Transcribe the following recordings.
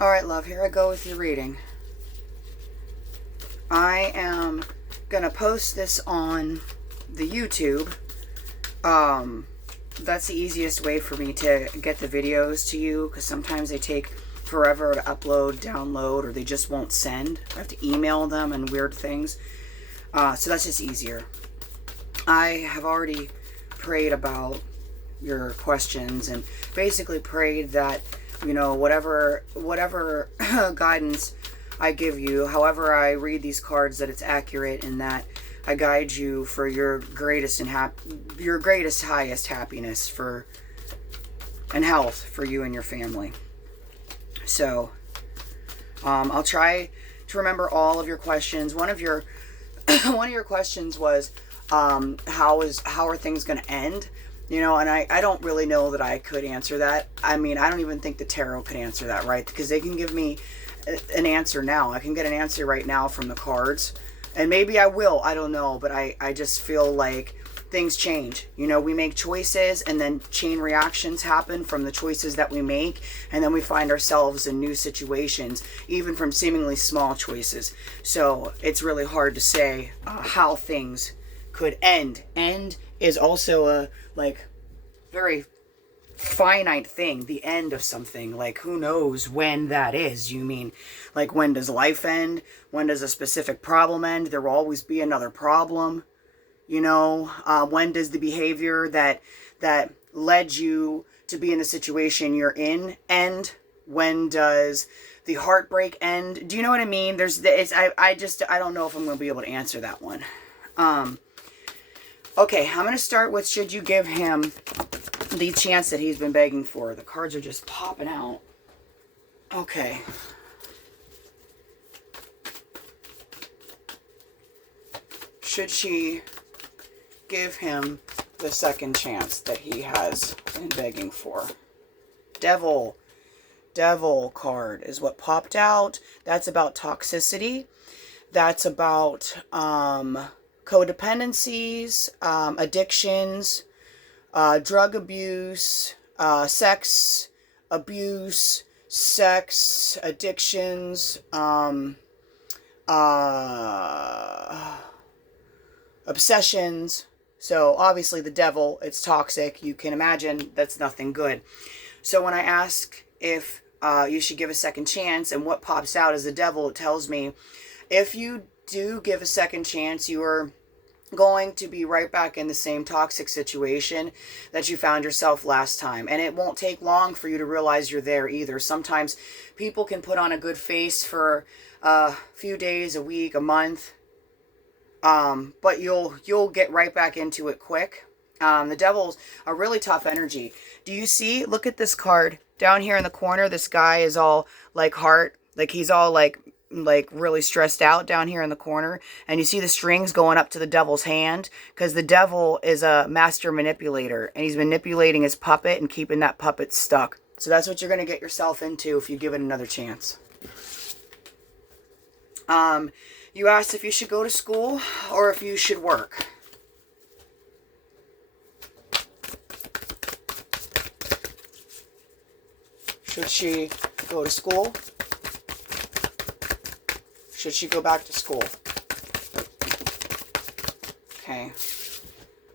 All right, love, here I go with your reading. I am gonna post this on the YouTube. Um, that's the easiest way for me to get the videos to you because sometimes they take forever to upload, download, or they just won't send. I have to email them and weird things. So that's just easier. I have already prayed about your questions and basically prayed that, whatever guidance I give you, however I read these cards, that it's accurate and that I guide you for your greatest your greatest highest happiness for and health for you and your family. So I'll try to remember all of your questions. One of your one of your questions was how are things going to end? And I don't really know that I could answer that. I mean, I don't even think the tarot could answer that, right? Because they can give me an answer now. I can get an answer right now from the cards. And maybe I will. I don't know. But I just feel like things change. We make choices and then chain reactions happen from the choices that we make. And then we find ourselves in new situations, even from seemingly small choices. So it's really hard to say how things could end. End is also a very finite thing, the end of something. Like, who knows when that is? You mean, like, when does life end? When does a specific problem end? There will always be another problem. When does the behavior that led you to be in the situation you're in end? When does the heartbreak end? Do you know what I mean? I don't know if I'm going to be able to answer that one. Okay, I'm going to start with, should you give him the chance that he's been begging for? The cards are just popping out. Okay. Should she give him the second chance that he has been begging for? Devil. Devil card is what popped out. That's about toxicity. That's about codependencies, addictions, drug abuse, sex abuse, sex addictions, obsessions. So obviously the devil, it's toxic. You can imagine that's nothing good. So when I ask if you should give a second chance, and what pops out is the devil, it tells me if you do give a second chance, you are going to be right back in the same toxic situation that you found yourself last time. And it won't take long for you to realize you're there either. Sometimes people can put on a good face for a few days, a week, a month, but you'll get right back into it quick. The devil's a really tough energy. Do you see? Look at this card down here in the corner. This guy is all like heart, like he's all like really stressed out down here in the corner. And you see the strings going up to the devil's hand, because the devil is a master manipulator and he's manipulating his puppet and keeping that puppet stuck. So that's what you're going to get yourself into if you give it another chance. You asked if you should go to school or if you should work. Should she go to school? Should she go back to school? Okay.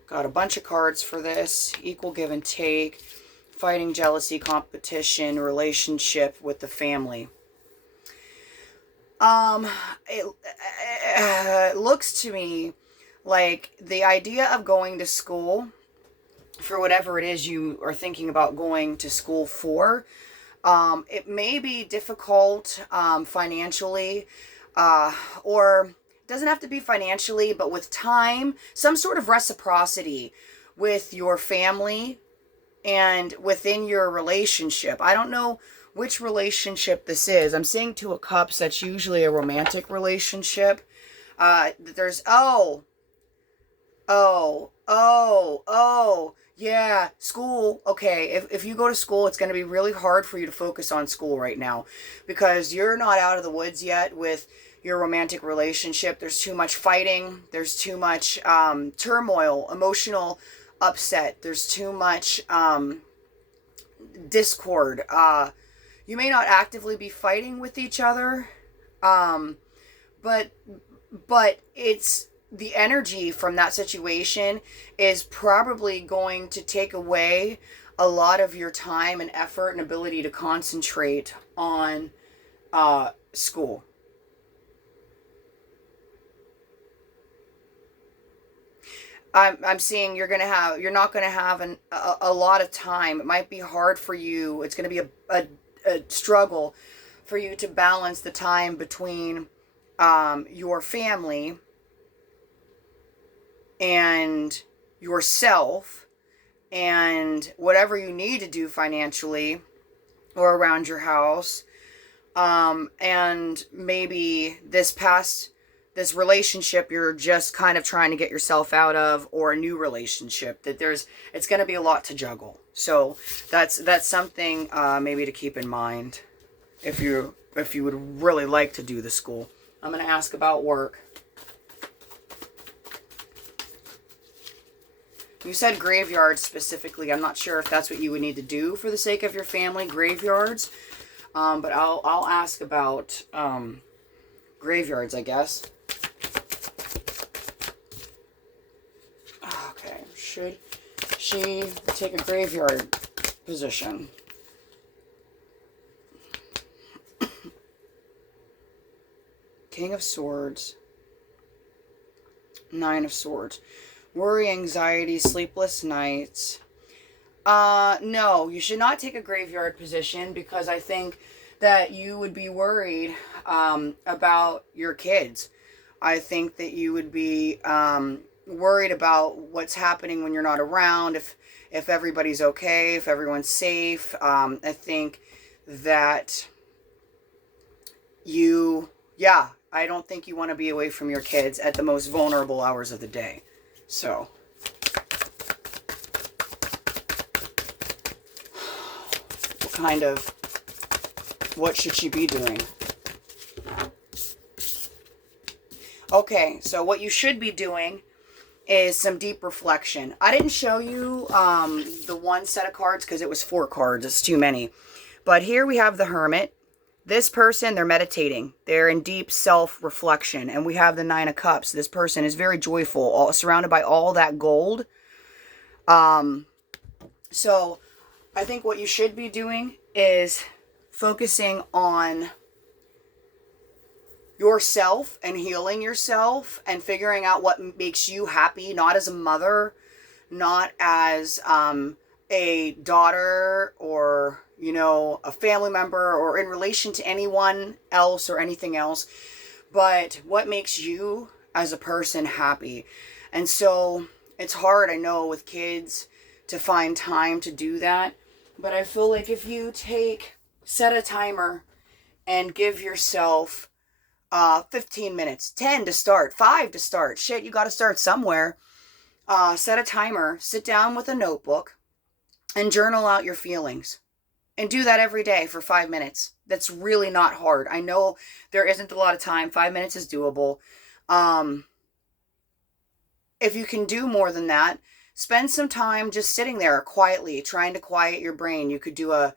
Got a bunch of cards for this. Equal give and take. Fighting, jealousy, competition, relationship with the family. It looks to me like the idea of going to school for whatever it is you are thinking about going to school for, it may be difficult financially, or it doesn't have to be financially, but with time, some sort of reciprocity with your family and within your relationship. I don't know which relationship this is. I'm seeing Two of Cups. That's usually a romantic relationship. There's, yeah, school. Okay, if you go to school, it's going to be really hard for you to focus on school right now because you're not out of the woods yet with your romantic relationship. There's too much fighting. There's too much turmoil, emotional upset. There's too much discord. you may not actively be fighting with each other, um, but it's the energy from that situation is probably going to take away a lot of your time and effort and ability to concentrate on school. I'm seeing you're not gonna have a lot of time. It might be hard for you. It's gonna be a struggle for you to balance the time between your family and yourself and whatever you need to do financially or around your house. And maybe this relationship you're just kind of trying to get yourself out of, or a new relationship that it's going to be a lot to juggle. So that's something maybe to keep in mind if you would really like to do the school. I'm going to ask about work. You said graveyards specifically. I'm not sure if that's what you would need to do for the sake of your family, graveyards. But I'll ask about graveyards, I guess. Okay, should she take a graveyard position? King of Swords. Nine of Swords. Worry, anxiety, sleepless nights. No, you should not take a graveyard position, because I think that you would be worried about your kids. I think that you would be worried about what's happening when you're not around, if everybody's okay, if everyone's safe. I think that I don't think you want to be away from your kids at the most vulnerable hours of the day. So, what should she be doing? Okay, so what you should be doing is some deep reflection. I didn't show you the one set of cards because it was 4 cards. It's too many. But here we have the Hermit. This person, they're meditating. They're in deep self-reflection. And we have the 9 of Cups. This person is very joyful, surrounded by all that gold. So I think what you should be doing is focusing on yourself and healing yourself and figuring out what makes you happy, not as a mother, not as a daughter, or a family member, or in relation to anyone else or anything else, but what makes you as a person happy. And so it's hard, I know, with kids to find time to do that, but I feel like if you set a timer and give yourself 15 minutes, 10 to start, 5 to start. Shit, you got to start somewhere. Set a timer, sit down with a notebook, and journal out your feelings. And do that every day for 5 minutes. That's really not hard. I know there isn't a lot of time. 5 minutes is doable. If you can do more than that, spend some time just sitting there quietly, trying to quiet your brain. You could do a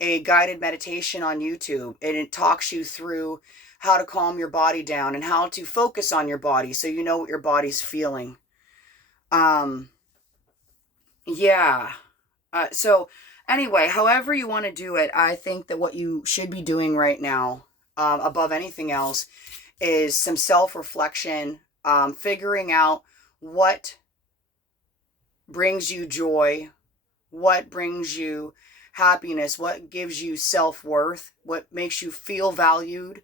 guided meditation on YouTube, and it talks you through how to calm your body down and how to focus on your body so you know what your body's feeling. So anyway, however you want to do it, I think that what you should be doing right now, above anything else, is some self-reflection, figuring out what brings you joy, what brings you happiness, what gives you self-worth, what makes you feel valued,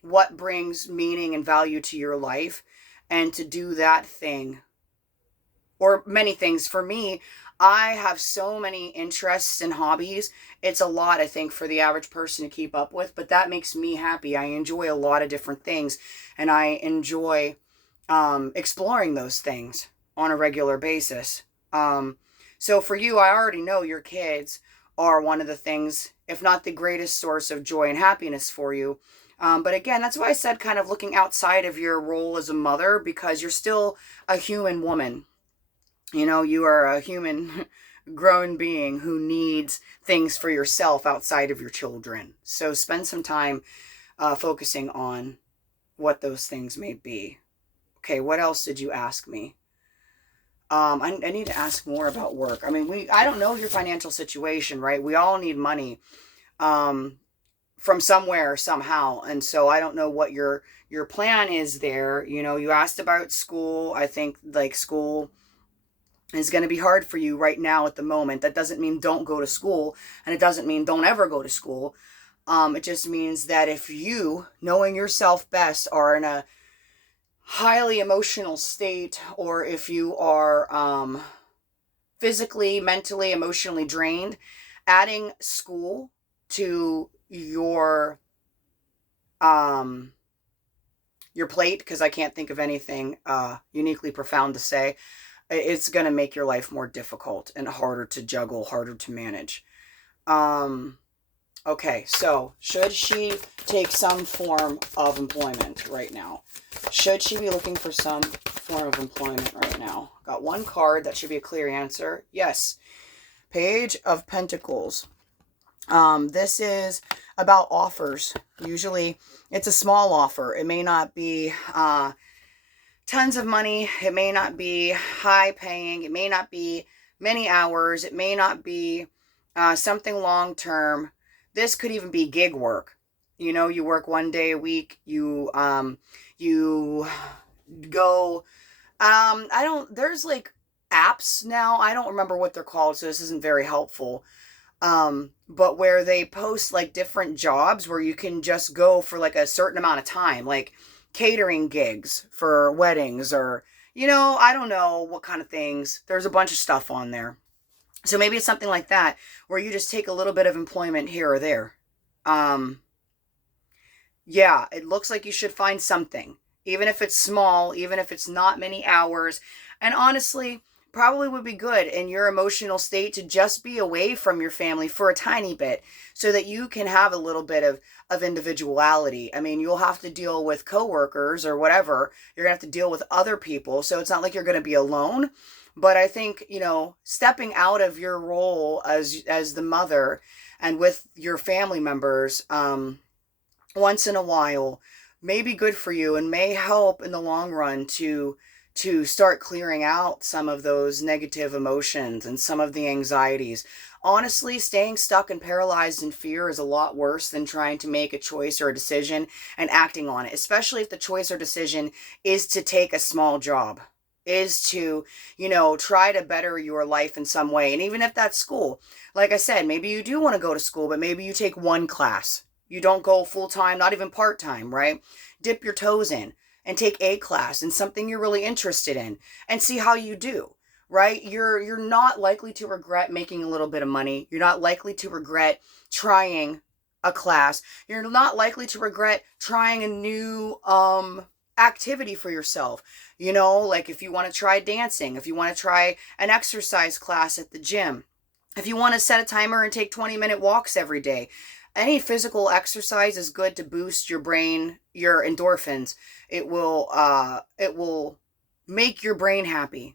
what brings meaning and value to your life, and to do that thing, or many things. For me, I have so many interests and hobbies. It's a lot, I think, for the average person to keep up with, but that makes me happy. I enjoy a lot of different things, and I enjoy exploring those things on a regular basis. So for you, I already know your kids are one of the things, if not the greatest source of joy and happiness for you. But again, that's why I said kind of looking outside of your role as a mother, because you're still a human woman. You are a human grown being who needs things for yourself outside of your children. So spend some time focusing on what those things may be. Okay, what else did you ask me? I need to ask more about work. I mean, I don't know your financial situation, right? We all need money from somewhere, somehow. And so I don't know what your plan is there. You know, you asked about school. I think like school is going to be hard for you right now at the moment. That doesn't mean don't go to school, and it doesn't mean don't ever go to school. It just means that if you, knowing yourself best, are in a highly emotional state, or if you are physically, mentally, emotionally drained, adding school to your plate, because I can't think of anything uniquely profound to say, it's going to make your life more difficult and harder to juggle, harder to manage. Okay, so should she take some form of employment right now? Should she be looking for some form of employment right now? Got one card. That should be a clear answer. Yes. Page of Pentacles. This is about offers. Usually it's a small offer. It may not be tons of money. It may not be high paying. It may not be many hours. It may not be something long term. This could even be gig work. You know, you work one day a week. You go, there's like apps now. I don't remember what they're called, so this isn't very helpful. But where they post like different jobs where you can just go for like a certain amount of time, like catering gigs for weddings, or, you know, I don't know what kind of things. There's a bunch of stuff on there. So maybe it's something like that, where you just take a little bit of employment here or there. Yeah, it looks like you should find something, even if it's small, even if it's not many hours. And honestly, probably would be good in your emotional state to just be away from your family for a tiny bit, so that you can have a little bit of individuality. I mean, you'll have to deal with coworkers or whatever. You're going to have to deal with other people. So it's not like you're going to be alone. But I think, you know, stepping out of your role as the mother and with your family members once in a while may be good for you, and may help in the long run to start clearing out some of those negative emotions and some of the anxieties. Honestly, staying stuck and paralyzed in fear is a lot worse than trying to make a choice or a decision and acting on it, especially if the choice or decision is to take a small job, is to, you know, try to better your life in some way. And even if that's school, like I said, maybe you do want to go to school, but maybe you take one class. You don't go full-time, not even part-time, right? Dip your toes in and take a class in something you're really interested in and see how you do, right? You're not likely to regret making a little bit of money. You're not likely to regret trying a class. You're not likely to regret trying a new activity for yourself. You know, like if you want to try dancing, if you want to try an exercise class at the gym, if you want to set a timer and take 20-minute walks every day. Any physical exercise is good to boost your brain, your endorphins. It will make your brain happy.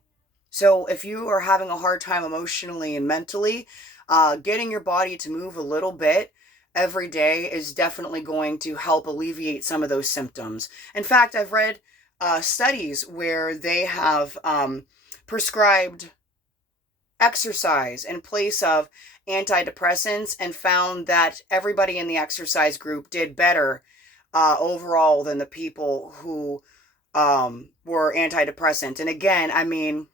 So if you are having a hard time emotionally and mentally, getting your body to move a little bit every day is definitely going to help alleviate some of those symptoms. In fact, I've read studies where they have prescribed exercise in place of antidepressants and found that everybody in the exercise group did better overall than the people who were antidepressant. And again, I mean,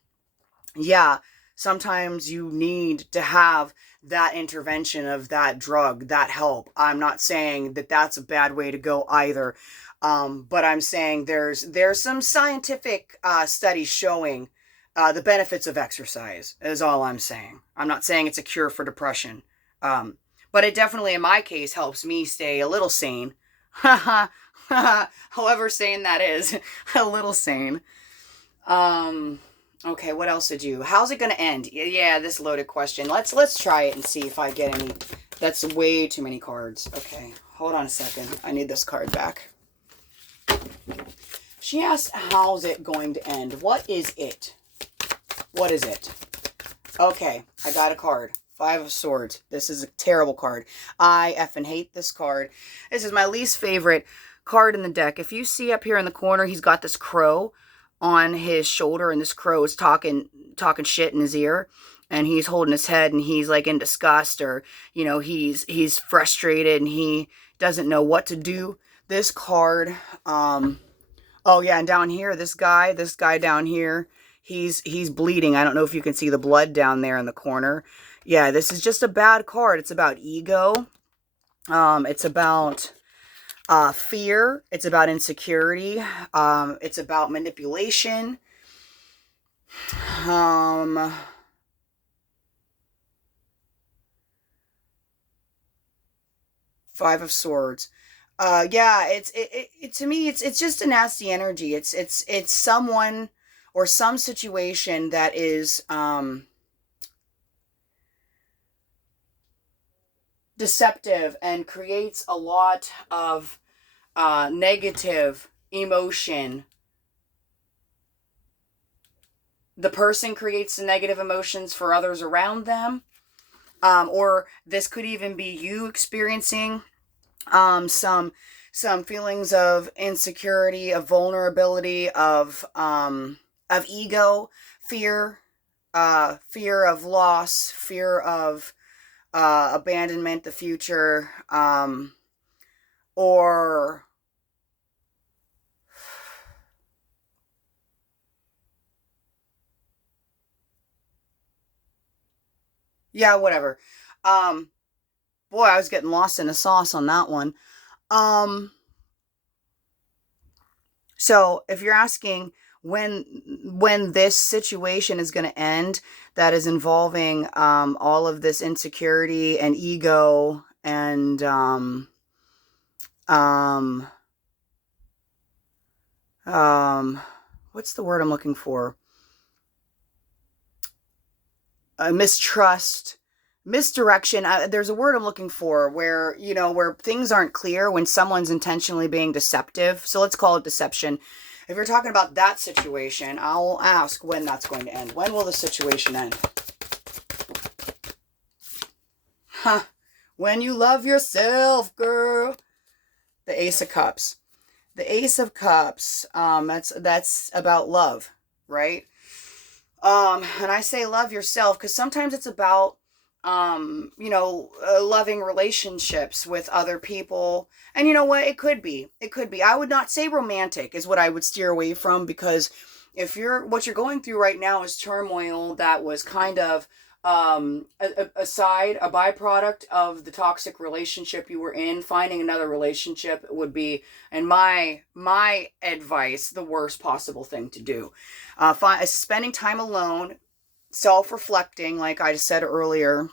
yeah, sometimes you need to have that intervention of that drug, that help. I'm not saying that that's a bad way to go either. But I'm saying there's some scientific studies showing the benefits of exercise is all I'm saying. I'm not saying it's a cure for depression. But it definitely, in my case, helps me stay a little sane. However sane that is. A little sane. Okay, what else did you... How's it going to end? Yeah, this loaded question. Let's try it and see if I get any... That's way too many cards. Okay, hold on a second. I need this card back. She asked, how's it going to end? What is it? What is it? Okay, I got a card. Five of Swords. This is a terrible card. I effing hate this card. This is my least favorite card in the deck. If you see up here in the corner, he's got this crow on his shoulder, and this crow is talking shit in his ear, and he's holding his head, and he's like in disgust, or he's frustrated, and he doesn't know what to do. This card, oh yeah, and down here, this guy down here, he's bleeding. I don't know if you can see the blood down there in the corner. Yeah, this is just a bad card. It's about ego. It's about fear. It's about insecurity. It's about manipulation. Five of Swords. Yeah, it to me, it's just a nasty energy. It's someone or some situation that is deceptive and creates a lot of negative emotion. The person creates the negative emotions for others around them, or this could even be you experiencing some feelings of insecurity, of vulnerability, of ego, fear, fear of loss, fear of abandonment, the future, or yeah, whatever. Boy, I was getting lost in the sauce on that one. So if you're asking when this situation is going to end, that is involving all of this insecurity and ego and what's the word I'm looking for? Mistrust, misdirection. There's a word I'm looking for where, where things aren't clear, when someone's intentionally being deceptive. So let's call it deception. If you're talking about that situation, I'll ask when that's going to end. When will the situation end? Huh. When you love yourself, girl. The Ace of Cups. The Ace of Cups, that's about love, right? And I say love yourself because sometimes it's about loving relationships with other people. And you know what? It could be. I would not say romantic is what I would steer away from, because if what you're going through right now is turmoil that was kind of a byproduct of the toxic relationship you were in. Finding another relationship would be, in my advice, the worst possible thing to do. Spending time alone, self-reflecting, like I said earlier,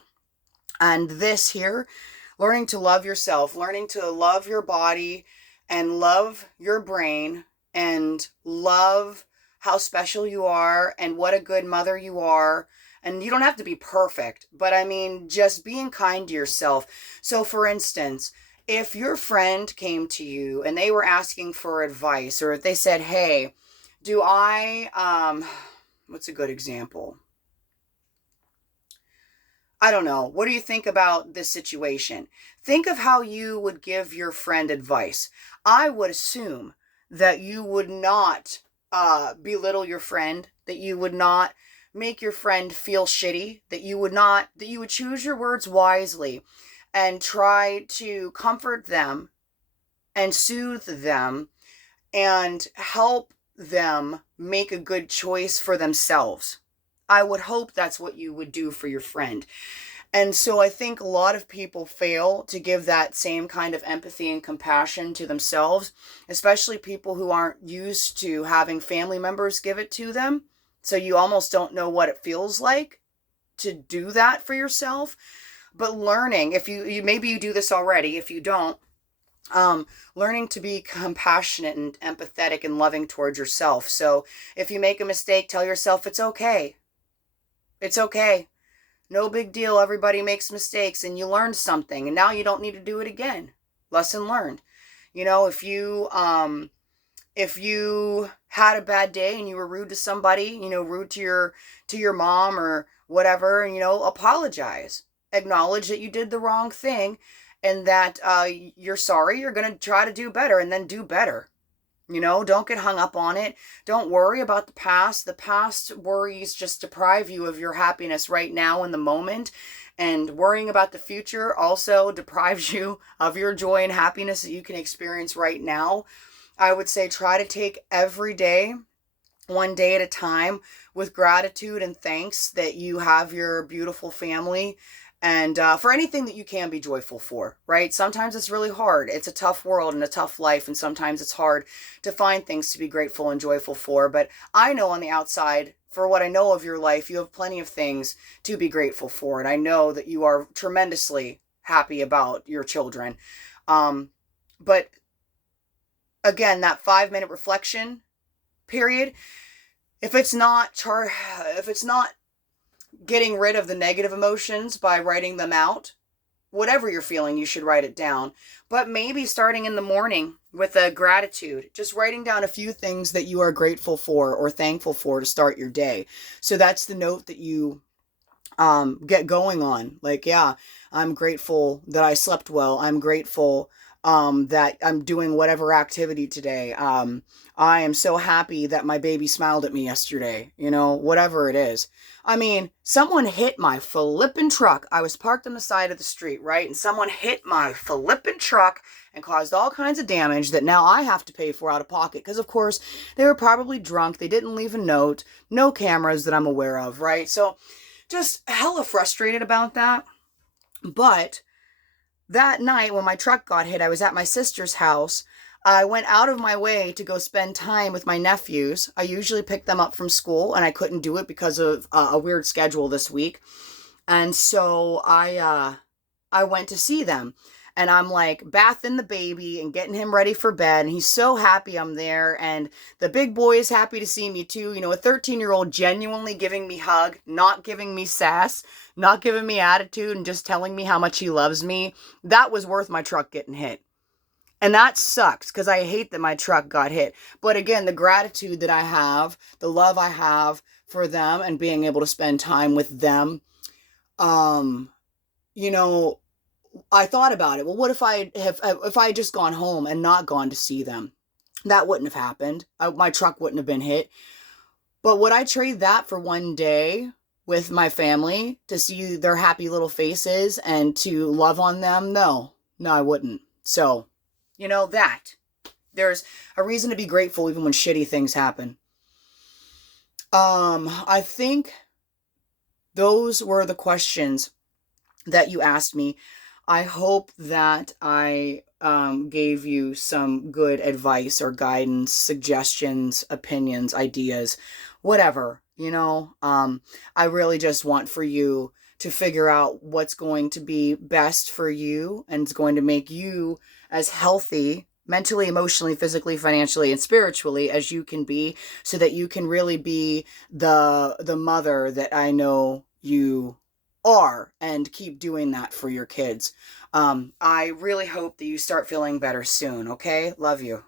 and this here, learning to love yourself, learning to love your body and love your brain and love how special you are and what a good mother you are. And you don't have to be perfect, but I mean, just being kind to yourself. So for instance, if your friend came to you and they were asking for advice, or if they said, hey, do I, what's a good example? I don't know. What do you think about this situation? Think of how you would give your friend advice. I would assume that you would not belittle your friend, that you would not make your friend feel shitty, that you would choose your words wisely and try to comfort them and soothe them and help them make a good choice for themselves. I would hope that's what you would do for your friend. And so I think a lot of people fail to give that same kind of empathy and compassion to themselves, especially people who aren't used to having family members give it to them. So you almost don't know what it feels like to do that for yourself. But learning, if you maybe you do this already, if you don't, learning to be compassionate and empathetic and loving towards yourself. So if you make a mistake, tell yourself it's okay. It's okay. No big deal. Everybody makes mistakes, and you learned something, and now you don't need to do it again. Lesson learned. If you had a bad day and you were rude to somebody, rude to your mom whatever, and, apologize. Acknowledge that you did the wrong thing and that you're sorry. You're going to try to do better and then do better. Don't get hung up on it. Don't worry about the past. The past worries just deprive you of your happiness right now in the moment. And worrying about the future also deprives you of your joy and happiness that you can experience right now. I would say try to take every day, one day at a time, with gratitude and thanks that you have your beautiful family, and for anything that you can be joyful for, right? Sometimes it's really hard. It's a tough world and a tough life, and sometimes it's hard to find things to be grateful and joyful for. But I know on the outside, for what I know of your life, you have plenty of things to be grateful for, and I know that you are tremendously happy about your children. But again, that 5-minute reflection period, if it's not getting rid of the negative emotions by writing them out, whatever you're feeling, you should write it down. But maybe starting in the morning with a gratitude, just writing down a few things that you are grateful for or thankful for to start your day. So that's the note that you get going on. Like, yeah, I'm grateful that I slept well. I'm grateful that I'm doing whatever activity today. I am so happy that my baby smiled at me yesterday, whatever it is. I mean, someone hit my flippin' truck. I was parked on the side of the street, right? And someone hit my flippin' truck and caused all kinds of damage that now I have to pay for out of pocket. Because, of course, they were probably drunk. They didn't leave a note. No cameras that I'm aware of, right? So just hella frustrated about that. But that night when my truck got hit, I was at my sister's house. I went out of my way to go spend time with my nephews. I usually pick them up from school, and I couldn't do it because of a weird schedule this week. And so I went to see them. And I'm like bathing the baby and getting him ready for bed. And he's so happy I'm there. And the big boy is happy to see me too. A 13-year-old genuinely giving me hug, not giving me sass, not giving me attitude, and just telling me how much he loves me. That was worth my truck getting hit. And that sucks because I hate that my truck got hit. But again, the gratitude that I have, the love I have for them and being able to spend time with them, I thought about it. Well, what if I had just gone home and not gone to see them? That wouldn't have happened. My truck wouldn't have been hit. But would I trade that for one day with my family to see their happy little faces and to love on them? No, I wouldn't. So, that. There's a reason to be grateful even when shitty things happen. I think those were the questions that you asked me. I hope that I gave you some good advice or guidance, suggestions, opinions, ideas, whatever, I really just want for you to figure out what's going to be best for you and it's going to make you as healthy mentally, emotionally, physically, financially, and spiritually as you can be, so that you can really be the mother that I know you are, and keep doing that for your kids. I really hope that you start feeling better soon, okay? Love you.